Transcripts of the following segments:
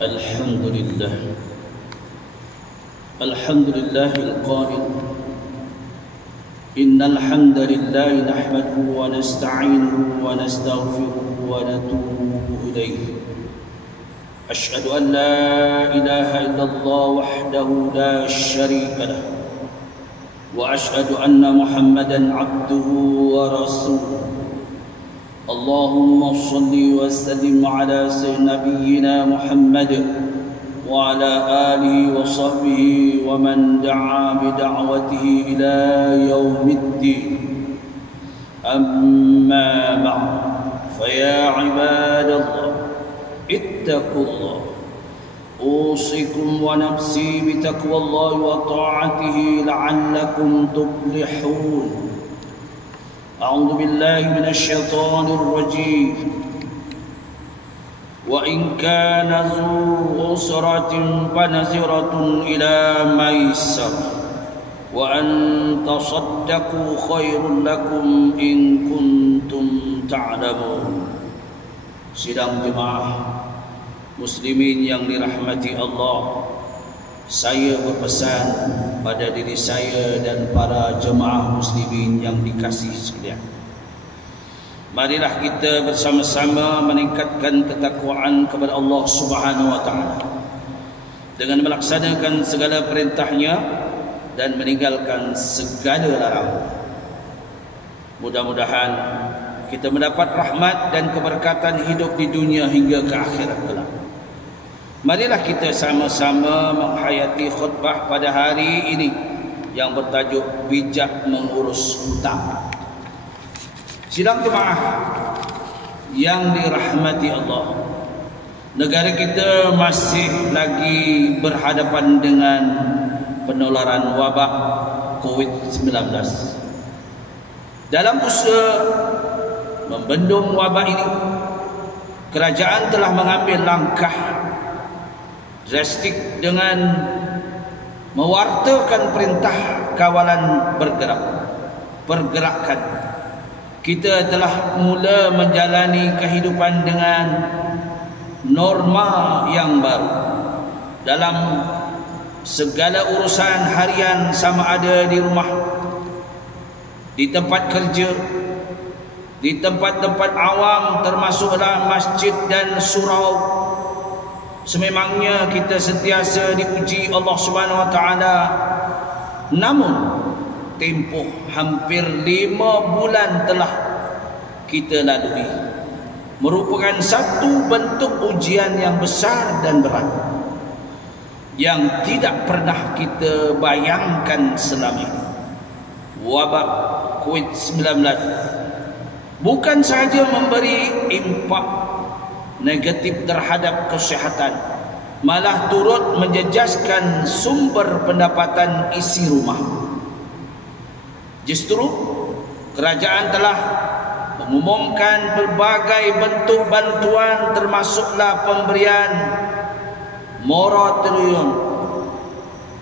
الحمد لله الحمد لله القائل إن الحمد لله نحمده ونستعينه ونستغفره ونتوب إليه أشهد أن لا إله إلا الله وحده لا شريك له وأشهد أن محمدا عبده ورسوله اللهم صل وسلم على نبينا محمد وعلى آله وصحبه ومن دعا بدعوته إلى يوم الدين أما بعد فيا عباد الله اتقوا الله أوصيكم ونفسي بتقوى الله وطاعته لعلكم تفلحون أعوذ بالله من الشيطان الرجيم وإن كان ذو عسرة فنظرة إلى ميسر وأن تصدقوا خير لكم إن كنتم تعلمون. Sidang jemaah muslimin yang dirahmati Allah, saya berpesan pada diri saya dan para jemaah muslimin yang dikasihi sekalian. Marilah kita bersama-sama meningkatkan ketakwaan kepada Allah Subhanahu wa taala dengan melaksanakan segala perintahnya dan meninggalkan segala larangan. Mudah-mudahan kita mendapat rahmat dan keberkatan hidup di dunia hingga ke akhirat kelak. Marilah kita sama-sama menghayati khutbah pada hari ini yang bertajuk bijak mengurus hutang. Sidang jemaah yang dirahmati Allah, negara kita masih lagi berhadapan dengan penularan wabak COVID-19. Dalam usaha membendung wabak ini, kerajaan telah mengambil langkah drastik dengan mewartakan perintah kawalan pergerakan. Kita telah mula menjalani kehidupan dengan norma yang baru dalam segala urusan harian, sama ada di rumah, di tempat kerja, di tempat-tempat awam termasuklah masjid dan surau. Sememangnya kita sentiasa diuji Allah Subhanahu wa taala. Namun tempoh hampir 5 bulan telah kita lalui, merupakan satu bentuk ujian yang besar dan berat yang tidak pernah kita bayangkan selama ini. Wabak COVID-19 bukan sahaja memberi impak negatif terhadap kesihatan, malah turut menjejaskan sumber pendapatan isi rumah. Justru kerajaan telah mengumumkan berbagai bentuk bantuan, termasuklah pemberian moratorium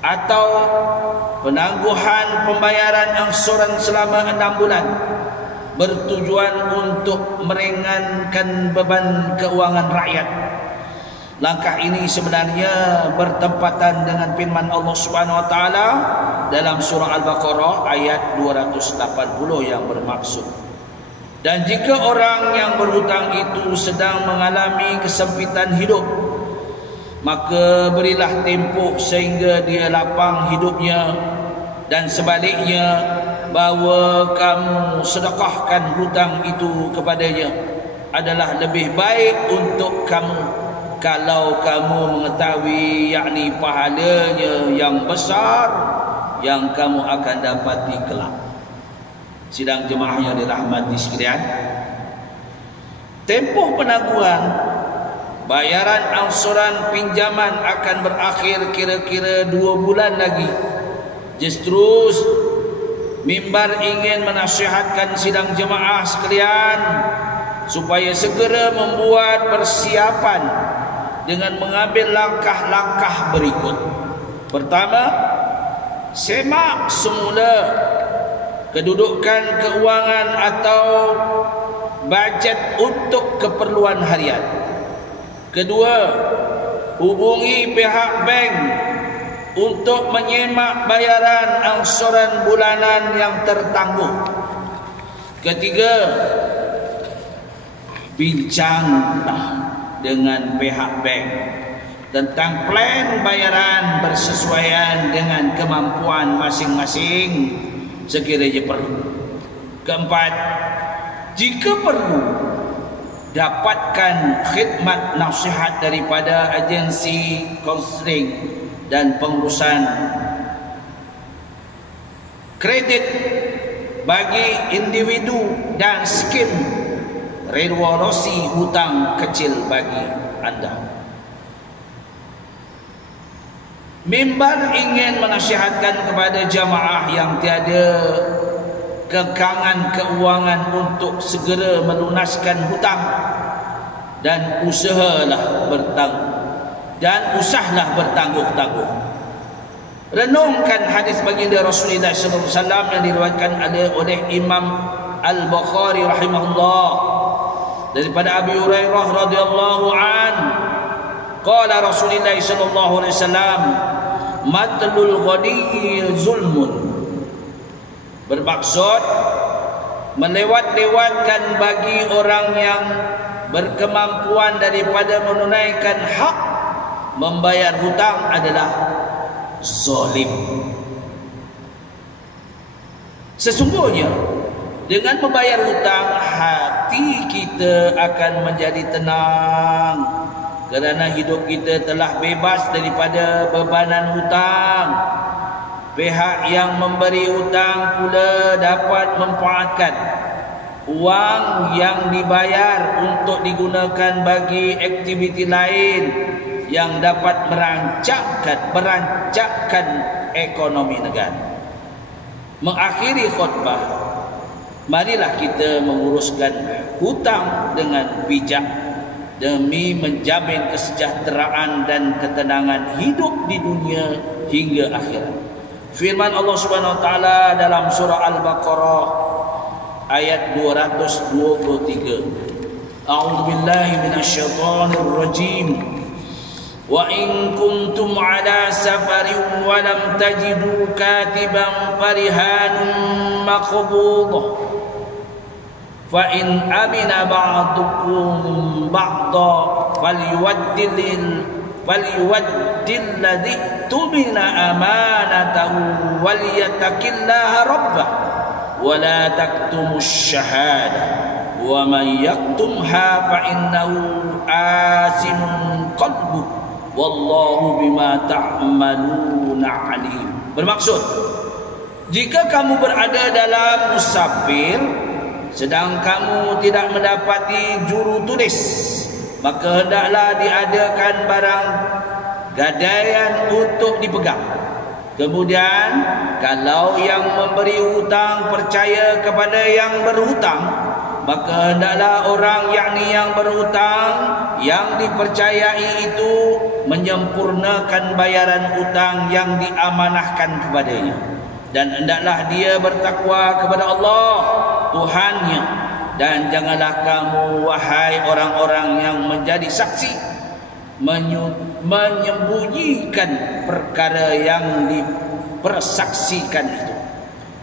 atau penangguhan pembayaran angsuran selama 6 bulan, bertujuan untuk meringankan beban keuangan rakyat. Langkah ini sebenarnya bertepatan dengan firman Allah Subhanahu wa taala dalam surah Al-Baqarah ayat 280 yang bermaksud, dan jika orang yang berhutang itu sedang mengalami kesempitan hidup, maka berilah tempoh sehingga dia lapang hidupnya, dan sebaliknya bahawa kamu sedekahkan hutang itu kepadanya adalah lebih baik untuk kamu kalau kamu mengetahui, yakni pahalanya yang besar yang kamu akan dapati kelak. Sidang jemaah yang dirahmati sekalian, tempoh penangguhan bayaran angsuran pinjaman akan berakhir kira-kira 2 bulan lagi. Justru mimbar ingin menasihatkan sidang jemaah sekalian supaya segera membuat persiapan dengan mengambil langkah-langkah berikut. Pertama, semak semula kedudukan keuangan atau bajet untuk keperluan harian. Kedua, hubungi pihak bank untuk menyemak bayaran angsuran bulanan yang tertangguh. Ketiga, bincanglah dengan pihak bank tentang plan bayaran bersesuaian dengan kemampuan masing-masing sekiranya perlu. Keempat, jika perlu, dapatkan khidmat nasihat daripada agensi konseling dan pengurusan kredit bagi individu dan skim revolusi hutang kecil bagi anda. Mimbar ingin menasihatkan kepada jamaah yang tiada kekangan keuangan untuk segera melunaskan hutang dan usahlah bertangguh-tangguh. Renungkan hadis baginda Rasulullah sallallahu alaihi wasallam yang diriwayatkan oleh Imam Al-Bukhari rahimahullah daripada Abi Hurairah radhiyallahu an, qala Rasulullah sallallahu alaihi wasallam, matlul ghani zulmun, bermaksud melewat-lewatkan bagi orang yang berkemampuan daripada menunaikan hak membayar hutang adalah zalim. Sesungguhnya dengan membayar hutang, hati kita akan menjadi tenang kerana hidup kita telah bebas daripada bebanan hutang. Pihak yang memberi hutang pula dapat memanfaatkan wang yang dibayar untuk digunakan bagi aktiviti lain yang dapat merancangkan ekonomi negara. Mengakhiri khutbah, marilah kita menguruskan hutang dengan bijak demi menjamin kesejahteraan dan ketenangan hidup di dunia hingga akhirat. Firman Allah Subhanahu wa taala dalam surah Al-Baqarah ayat 223. A'udzu billahi minasyaitonir rajim. Wa in kuntum ala safarin wa lam tajidu katiban farihanun maqbudah. Fa in amina ba'dukum ba'da falyuwaddil ladzi tumina amanatahu walyattaqillaha rabbah wa la taktumus syahada wa man yaktumha fa innahu asimun qalbuh wallahu bima ta'maluna alim. Bermaksud, jika kamu berada dalam musafir sedang kamu tidak mendapati juru tulis, maka hendaklah diadakan barang gadaian untuk dipegang. Kemudian kalau yang memberi hutang percaya kepada yang berhutang, maka hendaklah orang yakni yang berhutang yang dipercayai itu menyempurnakan bayaran hutang yang diamanahkan kepadanya, dan hendaklah dia bertakwa kepada Allah Tuhannya. Dan janganlah kamu, wahai orang-orang yang menjadi saksi, menyembunyikan perkara yang dipersaksikan itu.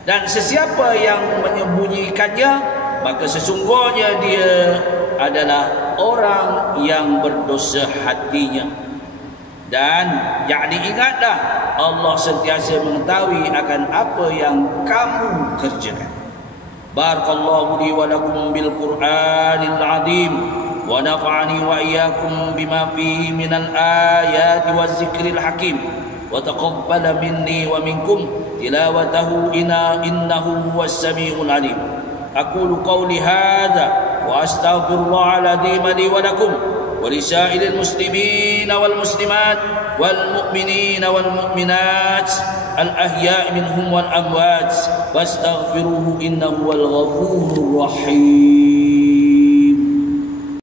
Dan sesiapa yang menyembunyikannya, maka sesungguhnya dia adalah orang yang berdosa hatinya. Dan yakni ingatlah, Allah sentiasa mengetahui akan apa yang kamu kerjakan. Barakallahu li wa lakum bil Qur'anil azim wa nafa'ani wa iyyakum bima fihi minal ayati waz zikril hakim wa taqabbala minni wa minkum tilawatahu innahu huwas samiul alim. Aqulu qawli hadza wa astaghfirullah al-azim li wa lakum wa li sa'iril muslimin wal muslimat wal mu'minin wal mu'minat al-ahya' minhum wal amwat wastaghfiruhu innahu wal ghafurur rahim.